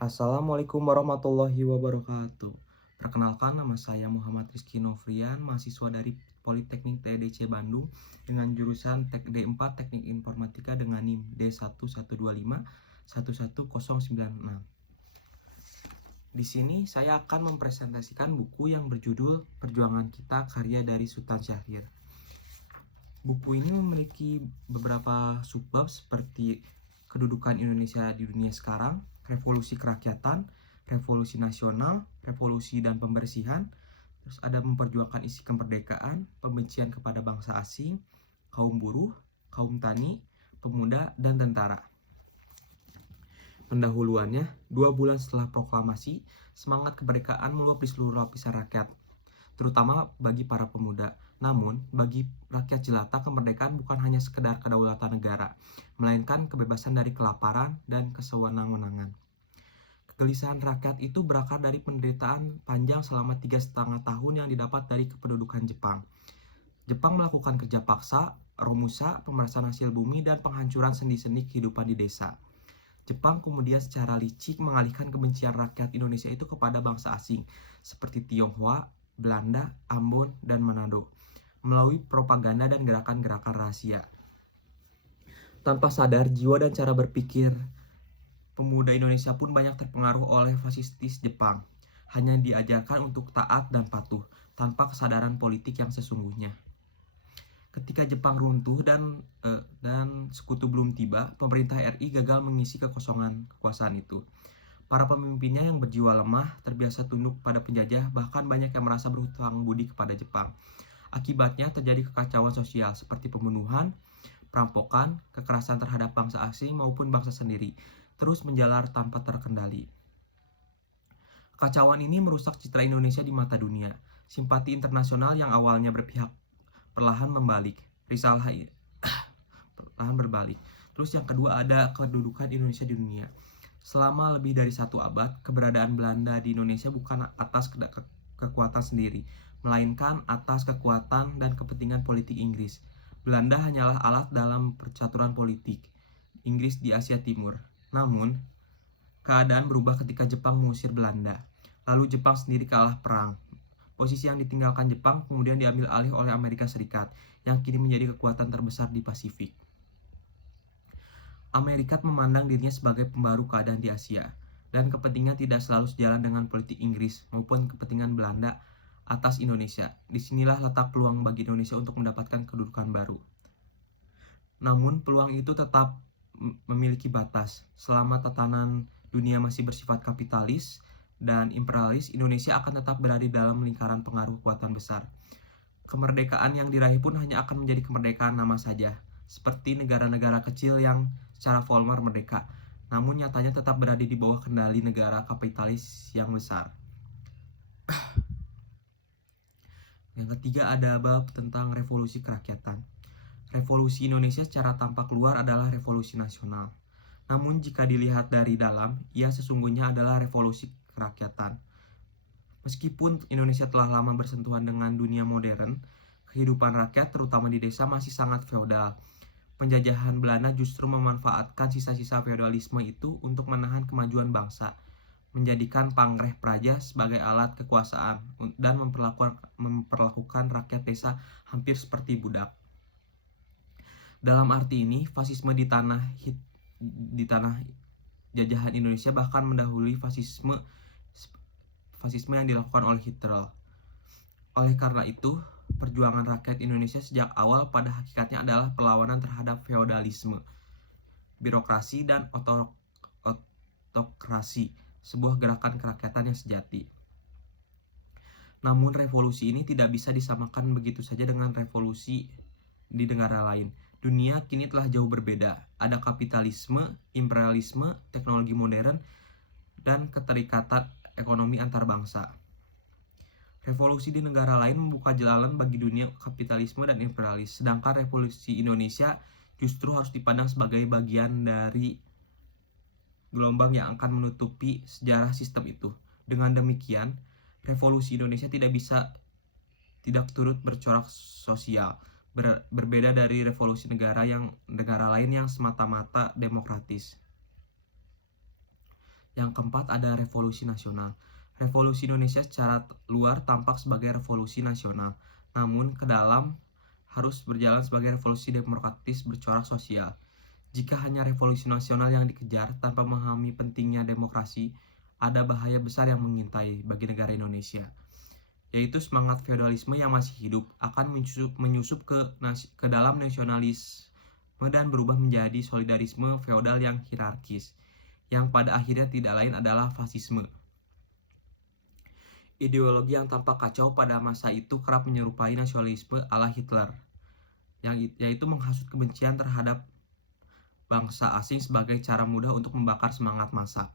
Assalamualaikum warahmatullahi wabarakatuh. Perkenalkan, nama saya Muhammad Rizky Novrian, mahasiswa dari Politeknik TEDC Bandung dengan jurusan D4 Teknik Informatika dengan NIM D112511096. Di sini saya akan mempresentasikan buku yang berjudul Perjuangan Kita karya dari Sultan Syahrir. Buku ini memiliki beberapa subbab seperti kedudukan Indonesia di dunia sekarang, revolusi kerakyatan, revolusi nasional, revolusi dan pembersihan, terus ada memperjuangkan isi kemerdekaan, pembencian kepada bangsa asing, kaum buruh, kaum tani, pemuda, dan tentara. Pendahuluannya, 2 bulan setelah proklamasi, semangat kemerdekaan meluap di seluruh lapisan rakyat, terutama bagi para pemuda. Namun, bagi rakyat jelata, kemerdekaan bukan hanya sekedar kedaulatan negara, melainkan kebebasan dari kelaparan dan kesewenang-wenangan. Kegelisahan rakyat itu berakar dari penderitaan panjang selama 3,5 tahun yang didapat dari kependudukan Jepang. Jepang melakukan kerja paksa, romusa, pemerasan hasil bumi, dan penghancuran sendi-sendi kehidupan di desa. Jepang kemudian secara licik mengalihkan kebencian rakyat Indonesia itu kepada bangsa asing, seperti Tionghoa, Belanda, Ambon, dan Manado, melalui propaganda dan gerakan-gerakan rahasia. Tanpa sadar, jiwa dan cara berpikir pemuda Indonesia pun banyak terpengaruh oleh fasistis Jepang. Hanya diajarkan untuk taat dan patuh, tanpa kesadaran politik yang sesungguhnya. Ketika Jepang runtuh dan sekutu belum tiba, pemerintah RI gagal mengisi kekosongan kekuasaan itu. Para pemimpinnya yang berjiwa lemah, terbiasa tunduk pada penjajah, bahkan banyak yang merasa berhutang budi kepada Jepang. Akibatnya terjadi kekacauan sosial seperti pembunuhan, perampokan, kekerasan terhadap bangsa asing maupun bangsa sendiri, terus menjalar tanpa terkendali. Kekacauan ini merusak citra Indonesia di mata dunia. Simpati internasional yang awalnya berpihak perlahan membalik. Perlahan berbalik. Terus yang kedua ada kedudukan Indonesia di dunia. Selama lebih dari 1 abad, keberadaan Belanda di Indonesia bukan atas kekuatan sendiri, melainkan atas kekuatan dan kepentingan politik Inggris. Belanda hanyalah alat dalam percaturan politik Inggris di Asia Timur. Namun, keadaan berubah ketika Jepang mengusir Belanda. Lalu Jepang sendiri kalah perang. Posisi yang ditinggalkan Jepang kemudian diambil alih oleh Amerika Serikat, yang kini menjadi kekuatan terbesar di Pasifik. Amerika memandang dirinya sebagai pembaru keadaan di Asia, dan kepentingan tidak selalu sejalan dengan politik Inggris maupun kepentingan Belanda atas Indonesia. Disinilah letak peluang bagi Indonesia untuk mendapatkan kedudukan baru. Namun peluang itu tetap memiliki batas. Selama tatanan dunia masih bersifat kapitalis dan imperialis, Indonesia akan tetap berada dalam lingkaran pengaruh kekuatan besar. Kemerdekaan yang diraih pun hanya akan menjadi kemerdekaan nama saja, seperti negara-negara kecil yang secara formal merdeka, namun nyatanya tetap berada di bawah kendali negara kapitalis yang besar. Yang ketiga ada bab tentang revolusi kerakyatan. Revolusi Indonesia secara tampak luar adalah revolusi nasional. Namun jika dilihat dari dalam, ia sesungguhnya adalah revolusi kerakyatan. Meskipun Indonesia telah lama bersentuhan dengan dunia modern, kehidupan rakyat terutama di desa masih sangat feodal. Penjajahan Belanda justru memanfaatkan sisa-sisa feodalisme itu untuk menahan kemajuan bangsa, menjadikan pamrih praja sebagai alat kekuasaan, dan memperlakukan rakyat desa hampir seperti budak. Dalam arti ini, fasisme di tanah jajahan Indonesia bahkan mendahului fasisme yang dilakukan oleh Hitler. Oleh karena itu, perjuangan rakyat Indonesia sejak awal pada hakikatnya adalah perlawanan terhadap feodalisme, birokrasi, dan otokrasi, sebuah gerakan kerakyatan yang sejati. Namun revolusi ini tidak bisa disamakan begitu saja dengan revolusi di negara lain. Dunia kini telah jauh berbeda. Ada kapitalisme, imperialisme, teknologi modern, dan keterikatan ekonomi antar bangsa. Revolusi di negara lain membuka jalan bagi dunia kapitalisme dan imperialis, sedangkan revolusi Indonesia justru harus dipandang sebagai bagian dari gelombang yang akan menutupi sejarah sistem itu. Dengan demikian, revolusi Indonesia tidak turut bercorak sosial, berbeda dari revolusi negara lain yang semata-mata demokratis. Yang keempat ada revolusi nasional. Revolusi Indonesia secara luar tampak sebagai revolusi nasional, namun ke dalam harus berjalan sebagai revolusi demokratis bercorak sosial. Jika hanya revolusi nasional yang dikejar tanpa memahami pentingnya demokrasi, ada bahaya besar yang mengintai bagi negara Indonesia, yaitu semangat feodalisme yang masih hidup akan menyusup ke dalam nasionalisme dan berubah menjadi solidarisme feodal yang hierarkis, yang pada akhirnya tidak lain adalah fasisme. Ideologi yang tampak kacau pada masa itu kerap menyerupai nasionalisme ala Hitler, yaitu menghasut kebencian terhadap bangsa asing sebagai cara mudah untuk membakar semangat massa.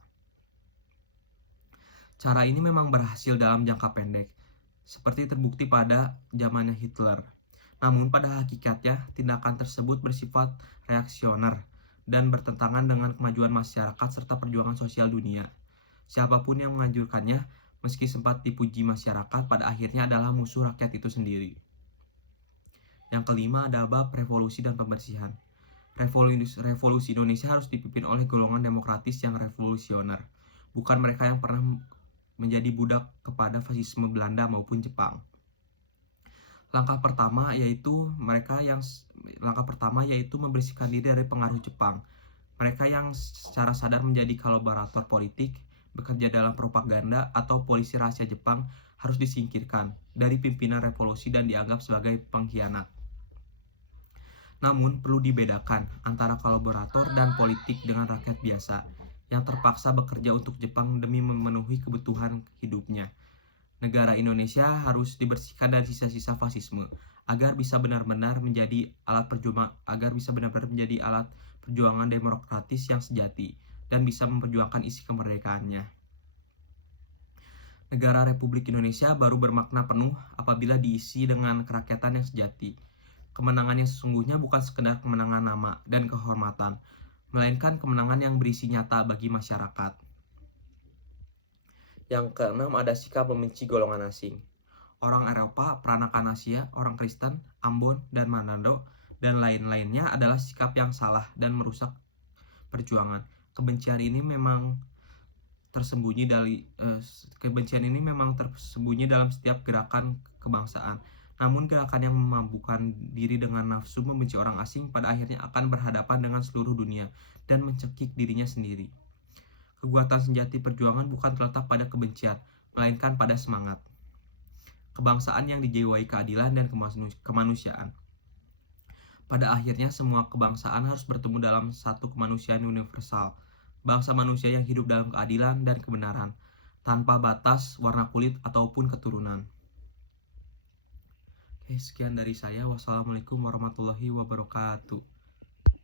Cara ini memang berhasil dalam jangka pendek, seperti terbukti pada zamannya Hitler. Namun pada hakikatnya, tindakan tersebut bersifat reaksioner dan bertentangan dengan kemajuan masyarakat serta perjuangan sosial dunia. Siapapun yang menganjurkannya, meski sempat dipuji masyarakat, pada akhirnya adalah musuh rakyat itu sendiri. Yang kelima ada bab revolusi dan pembersihan. Revolusi Indonesia harus dipimpin oleh golongan demokratis yang revolusioner, bukan mereka yang pernah menjadi budak kepada fasisme Belanda maupun Jepang. Langkah pertama yaitu membersihkan diri dari pengaruh Jepang. Mereka yang secara sadar menjadi kolaborator politik, bekerja dalam propaganda atau polisi rahasia Jepang harus disingkirkan dari pimpinan revolusi dan dianggap sebagai pengkhianat. Namun perlu dibedakan antara kolaborator dan politik dengan rakyat biasa yang terpaksa bekerja untuk Jepang demi memenuhi kebutuhan hidupnya. Negara Indonesia harus dibersihkan dari sisa-sisa fasisme agar bisa benar-benar menjadi alat perjuangan demokratis yang sejati dan bisa memperjuangkan isi kemerdekaannya. Negara Republik Indonesia baru bermakna penuh apabila diisi dengan kerakyatan yang sejati. Kemenangan yang sesungguhnya bukan sekedar kemenangan nama dan kehormatan, melainkan kemenangan yang berisi nyata bagi masyarakat. Yang keenam ada sikap membenci golongan asing. Orang Eropa, peranakan Asia, orang Kristen, Ambon, dan Manado, dan lain-lainnya adalah sikap yang salah dan merusak perjuangan. Kebencian ini memang tersembunyi dalam setiap gerakan kebangsaan. Namun gerakan yang memabukkan diri dengan nafsu membenci orang asing pada akhirnya akan berhadapan dengan seluruh dunia dan mencekik dirinya sendiri. Kekuatan sejati perjuangan bukan terletak pada kebencian, melainkan pada semangat kebangsaan yang dijiwai keadilan dan kemanusiaan. Pada akhirnya semua kebangsaan harus bertemu dalam satu kemanusiaan universal, bangsa manusia yang hidup dalam keadilan dan kebenaran, tanpa batas, warna kulit, ataupun keturunan. Oke, sekian dari saya. Wassalamualaikum warahmatullahi wabarakatuh.